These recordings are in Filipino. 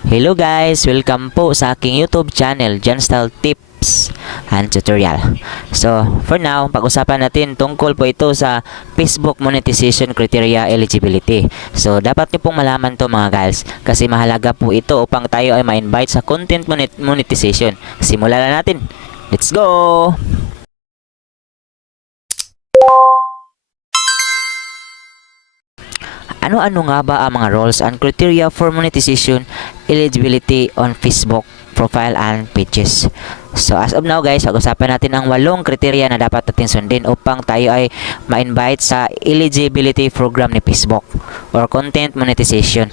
Hello guys! Welcome po sa aking YouTube channel, Janstyle Tips and Tutorial. So, for now, pag-usapan natin tungkol po ito sa Facebook Monetization Criteria Eligibility. So, dapat nyo pong malaman to mga guys kasi mahalaga po ito upang tayo ay ma-invite sa content monetization. Simulan na natin! Let's go! Ano-ano nga ba ang mga roles and criteria for monetization eligibility on Facebook profile and pages? So as of now guys, pag-usapan natin ang 8 kriteria na dapat natin sundin upang tayo ay ma-invite sa eligibility program ni Facebook or content monetization.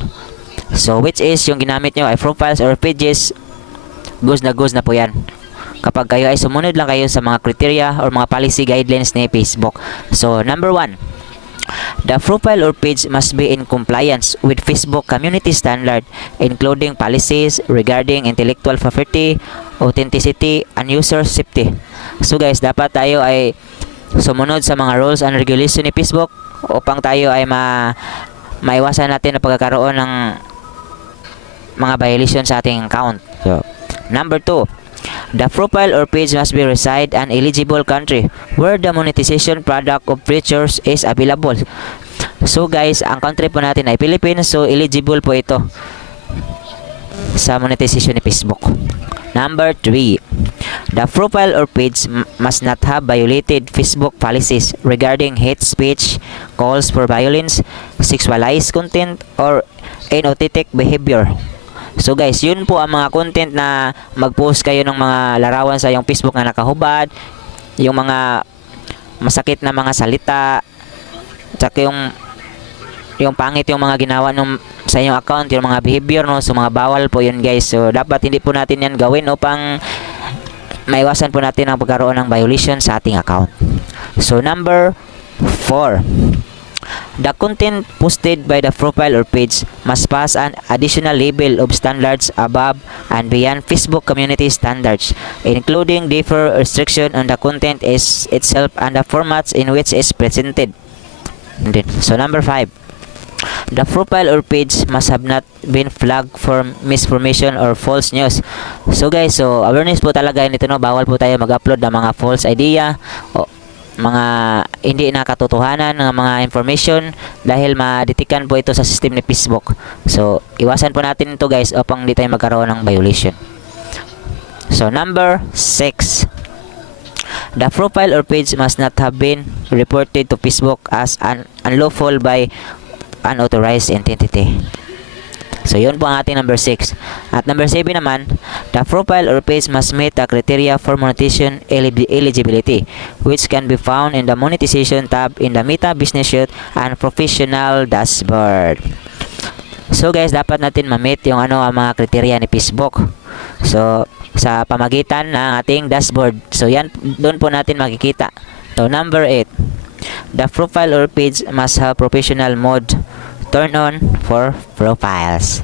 So which is yung ginamit nyo ay profiles or pages, goes na po yan. Kapag kayo ay sumunod lang kayo sa mga criteria or mga policy guidelines ni Facebook. So number 1, the profile or page must be in compliance with Facebook community standard, including policies regarding intellectual property, authenticity, and user safety. So guys, dapat tayo ay sumunod sa mga rules and regulation ni Facebook upang tayo ay maiwasan natin ang pagkakaroon ng mga violation sa ating account. So, number 2, the profile or page must be reside an eligible country where the monetization product of features is available. So guys, ang country po natin ay Philippines, so eligible po ito sa monetization ni Facebook. Number 3, the profile or page must not have violated Facebook policies regarding hate speech, calls for violence, sexualized content, or inauthentic behavior. So guys, yun po ang mga content na mag-post kayo ng mga larawan sa yung Facebook na nakahubad, yung mga masakit na mga salita, tsaka yung pangit yung mga ginawa nung sa inyong account, yung mga behavior, no? So mga bawal po yun guys. So dapat hindi po natin yan gawin upang maiwasan po natin ang pagkaroon ng violation sa ating account. So number 4, the content posted by the profile or page must pass an additional level of standards above and beyond Facebook community standards, including differ restriction on the content is itself and the formats in which is presented. So number 5, the profile or page must have not been flagged for misinformation or false news. So guys, so awareness po talaga nito, no? Bawal po tayo mag-upload ng mga false idea o mga hindi nakatotohanan ng mga information dahil madetikan po ito sa system ni Facebook. So iwasan po natin ito guys upang hindi tayo magkaroon ng violation. So number 6, the profile or page must not have been reported to Facebook as unlawful by unauthorized entity. So yun po ang ating number 6. At number 7 naman, the profile or page must meet the criteria for monetization eligibility, which can be found in the monetization tab in the Meta Business Suite and Professional Dashboard. So guys, dapat natin ma-meet yung ang mga kriteria ni Facebook. So sa pamagitan ng ating dashboard. So yan, doon po natin makikita. So number 8, the profile or page must have professional mode turn on for profiles.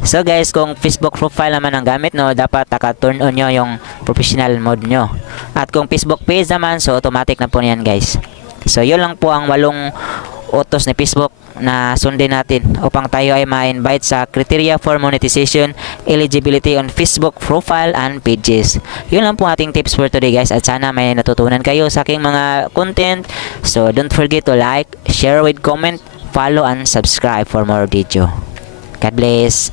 So guys, kung Facebook profile naman ang gamit, no, dapat naka-turn on nyo yung professional mode nyo. At kung Facebook page naman, so automatic na po yan guys. So yun lang po ang 8 utos ni Facebook na sundin natin upang tayo ay ma-invite sa criteria for monetization eligibility on Facebook profile and pages. Yun lang po ating tips for today guys, at sana may natutunan kayo sa aking mga content. So don't forget to like, share with comment, follow and subscribe for more video. God bless.